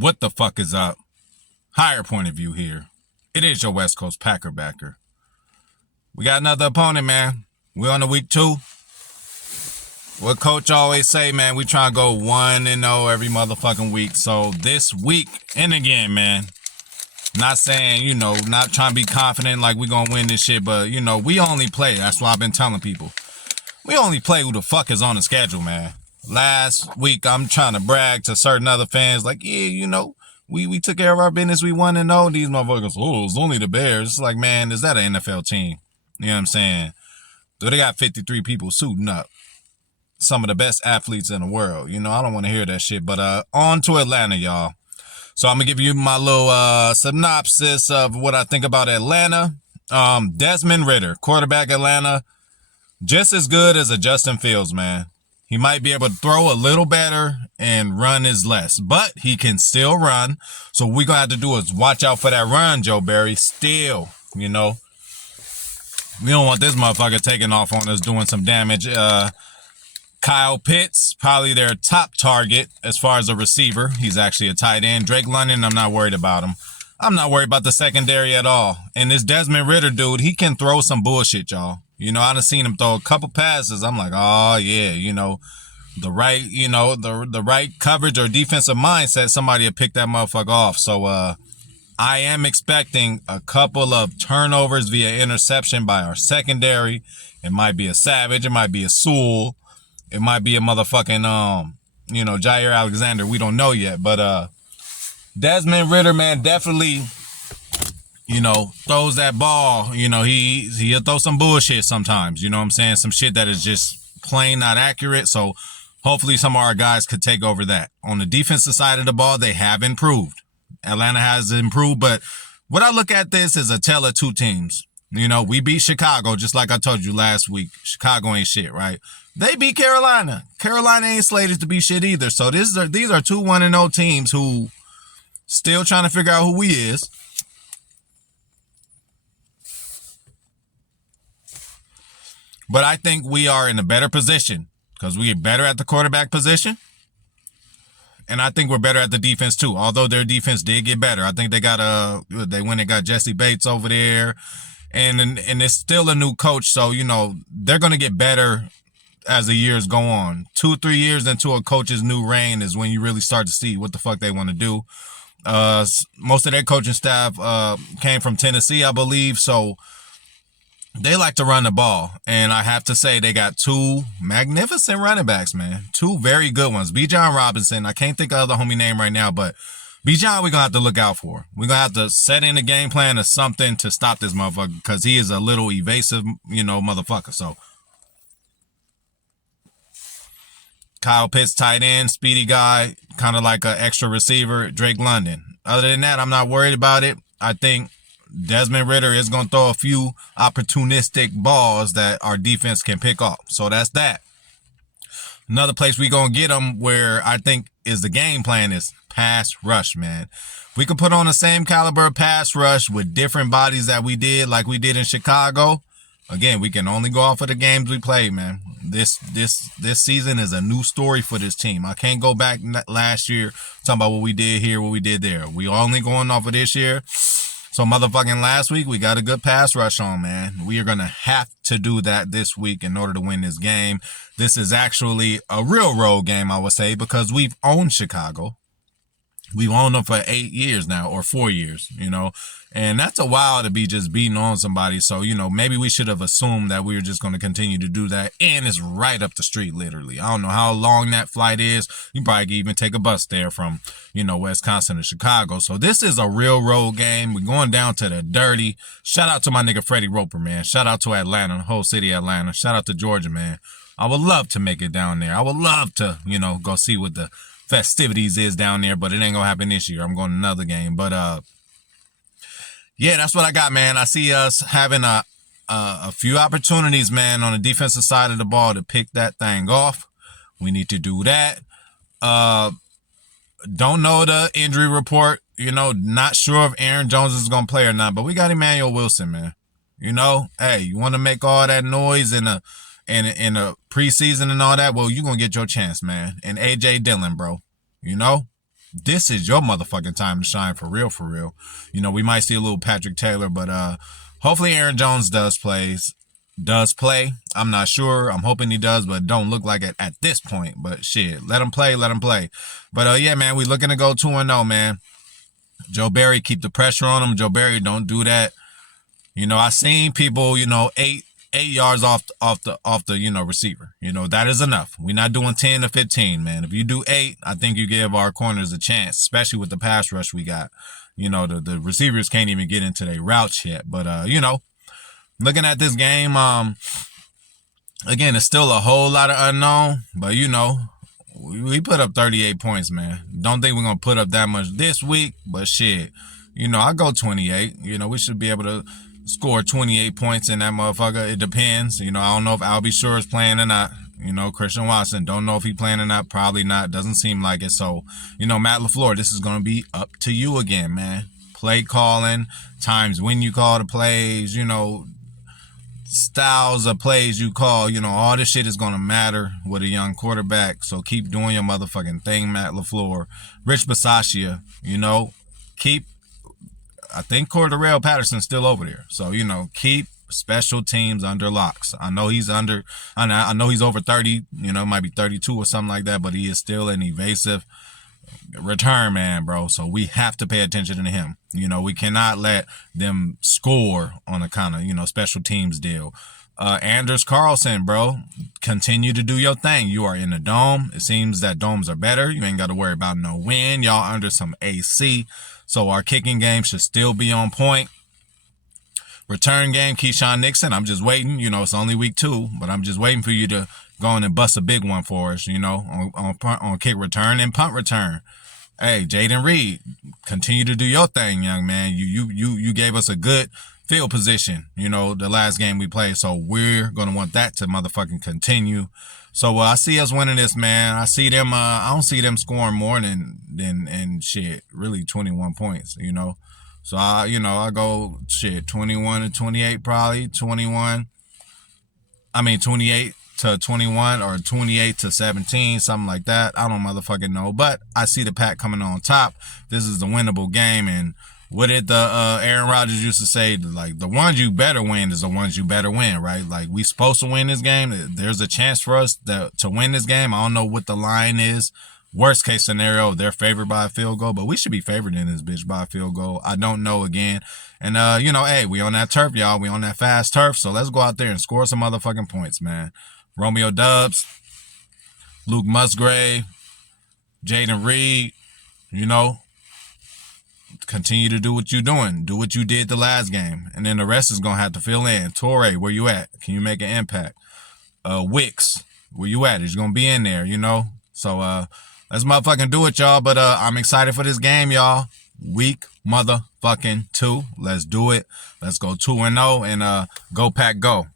What the fuck is up? Higher point of view here. It is your West Coast Packer backer. We got another opponent, man. We're on the week 2. What coach always say, man, we try to go 1-0 every motherfucking week. So this week, and again, man, not saying, not trying to be confident like we gonna win this shit, but, we only play. That's what I've been telling people. We only play who the fuck is on the schedule, man. Last week, I'm trying to brag to certain other fans, like, yeah, we took care of our business. We 1-0. These motherfuckers, it's only the Bears. It's like, man, is that an NFL team? You know what I'm saying? So they got 53 people suiting up. Some of the best athletes in the world. I don't want to hear that shit. But on to Atlanta, y'all. So I'm going to give you my little synopsis of what I think about Atlanta. Desmond Ridder, quarterback Atlanta, just as good as a Justin Fields, man. He might be able to throw a little better and run is less, but he can still run. So what we're going to have to do is watch out for that run, Joe Barry. Still, we don't want this motherfucker taking off on us doing some damage. Kyle Pitts, probably their top target as far as a receiver. He's actually a tight end. Drake London, I'm not worried about him. I'm not worried about the secondary at all. And this Desmond Ridder dude, he can throw some bullshit, y'all. I done seen him throw a couple passes. I'm like, oh yeah, the right, the right coverage or defensive mindset, somebody will pick that motherfucker off. So I am expecting a couple of turnovers via interception by our secondary. It might be a Savage, it might be a Sewell, it might be a motherfucking Jair Alexander. We don't know yet, but Desmond Ridder, man, definitely throws that ball. He'll throw some bullshit sometimes. You know what I'm saying? Some shit that is just plain not accurate. So hopefully some of our guys could take over that. On the defensive side of the ball, they have improved. Atlanta has improved, but what I look at this is a tale of two teams. We beat Chicago, just like I told you last week. Chicago ain't shit, right? They beat Carolina. Carolina ain't slated to be shit either. So these are two 1-0 teams who still trying to figure out who we is. But I think we are in a better position because we get better at the quarterback position. And I think we're better at the defense too. Although their defense did get better. I think they got they got Jesse Bates over there. And it's still a new coach. So, they're going to get better as the years go on. 2-3 years into a coach's new reign is when you really start to see what the fuck they want to do. Most of their coaching staff came from Tennessee, I believe. So they like to run the ball. And I have to say they got 2 magnificent running backs, man. 2 very good ones. Bijan Robinson. I can't think of the homie name right now, but Bijan we're going to have to look out for. We're going to have to set in a game plan or something to stop this motherfucker because he is a little evasive, motherfucker. So Kyle Pitts, tight end, speedy guy, kind of like an extra receiver. Drake London. Other than that, I'm not worried about it. I think Desmond Ridder is going to throw a few opportunistic balls that our defense can pick off. So that's that. Another place we going to get them where I think is the game plan is pass rush, man. We could put on the same caliber of pass rush with different bodies that we did like we did in Chicago. Again, we can only go off of the games we played, man. This season is a new story for this team. I can't go back last year talking about what we did here, what we did there. We only going off of this year. So motherfucking last week, we got a good pass rush on, man. We are going to have to do that this week in order to win this game. This is actually a real road game, I would say, because we've owned Chicago. We've owned them for 8 years now, or 4 years, and that's a while to be just beating on somebody. So, maybe we should have assumed that we were just going to continue to do that. And it's right up the street, literally. I don't know how long that flight is. You probably can even take a bus there from, Wisconsin to Chicago. So this is a real road game. We're going down to the dirty. Shout out to my nigga Freddie Roper, man. Shout out to Atlanta, the whole city of Atlanta. Shout out to Georgia, man. I would love to make it down there. I would love to, go see what the festivities is down there, but it ain't gonna happen this year. I'm going to another game. But yeah, that's what I got, man. I see us having a few opportunities, man, on the defensive side of the ball to pick that thing off. We need to do that. Don't know the injury report. Not sure if Aaron Jones is gonna play or not, but we got Emmanuel Wilson, man. Hey, you want to make all that noise in a preseason and all that? Well, you're gonna get your chance, man. And AJ Dillon, bro. this is your motherfucking time to shine for real, for real. You know, we might see a little Patrick Taylor, but hopefully Aaron Jones does play. I'm not sure. I'm hoping he does, but don't look like it at this point. But shit, let him play. But yeah, man, we looking to go 2-0, man. Joe Barry, keep the pressure on him. Joe Barry, don't do that. You know, I seen people, you know, 8 yards off the receiver. You know, that is enough. We're not doing 10 to 15, man. If you do 8, I think you give our corners a chance, especially with the pass rush we got. You know, the receivers can't even get into their routes yet. But you know, looking at this game, again, it's still a whole lot of unknown, but you know, we put up 38 points, man. Don't think we're going to put up that much this week, but shit, you know, I go 28. You know, we should be able to score 28 points in that motherfucker. It depends. You know, I don't know if Albie Shore is playing or not. You know, Christian Watson, don't know if he's playing or not. Probably not. Doesn't seem like it. So, you know, Matt LaFleur, this is going to be up to you again, man. Play calling, times when you call the plays, you know, styles of plays you call, you know, all this shit is going to matter with a young quarterback. So keep doing your motherfucking thing, Matt LaFleur. Rich Bisaccia, you know, I think Cordarrelle Patterson's still over there. So, you know, keep special teams under locks. I know he's over 30, you know, might be 32 or something like that, but he is still an evasive return man, bro. So we have to pay attention to him. You know, we cannot let them score on a kind of, you know, special teams deal. Anders Carlson, bro, continue to do your thing. You are in the dome. It seems that domes are better. You ain't got to worry about no wind. Y'all under some AC. So our kicking game should still be on point. Return game, Keyshawn Nixon. I'm just waiting. You know, it's only week 2, but I'm just waiting for you to go in and bust a big one for us, you know, on kick return and punt return. Hey, Jaden Reed, continue to do your thing, young man. You gave us a good field position, you know, the last game we played. So we're going to want that to motherfucking continue. So I see us winning this, man. I see them. I don't see them scoring more than shit, really 21 points, you know. So I go shit 21 to 28, probably 28 to 21 or 28 to 17, something like that. I don't motherfucking know, but I see the Pack coming on top. This is the winnable game, and what did the Aaron Rodgers used to say? Like, the ones you better win is the ones you better win, right? Like, we supposed to win this game. There's a chance for us to win this game. I don't know what the line is. Worst case scenario, they're favored by a field goal, but we should be favored in this bitch by a field goal. I don't know again. And, you know, hey, we on that turf, y'all. We on that fast turf. So let's go out there and score some motherfucking points, man. Romeo Dubs, Luke Musgrave, Jaden Reed, you know, continue to do what you're doing. Do what you did the last game. And then the rest is going to have to fill in. Torrey, where you at? Can you make an impact? Wicks, where you at? Is you going to be in there, you know? So let's motherfucking do it, y'all. But I'm excited for this game, y'all. Week motherfucking 2. Let's do it. Let's go 2-0 and go Pack go.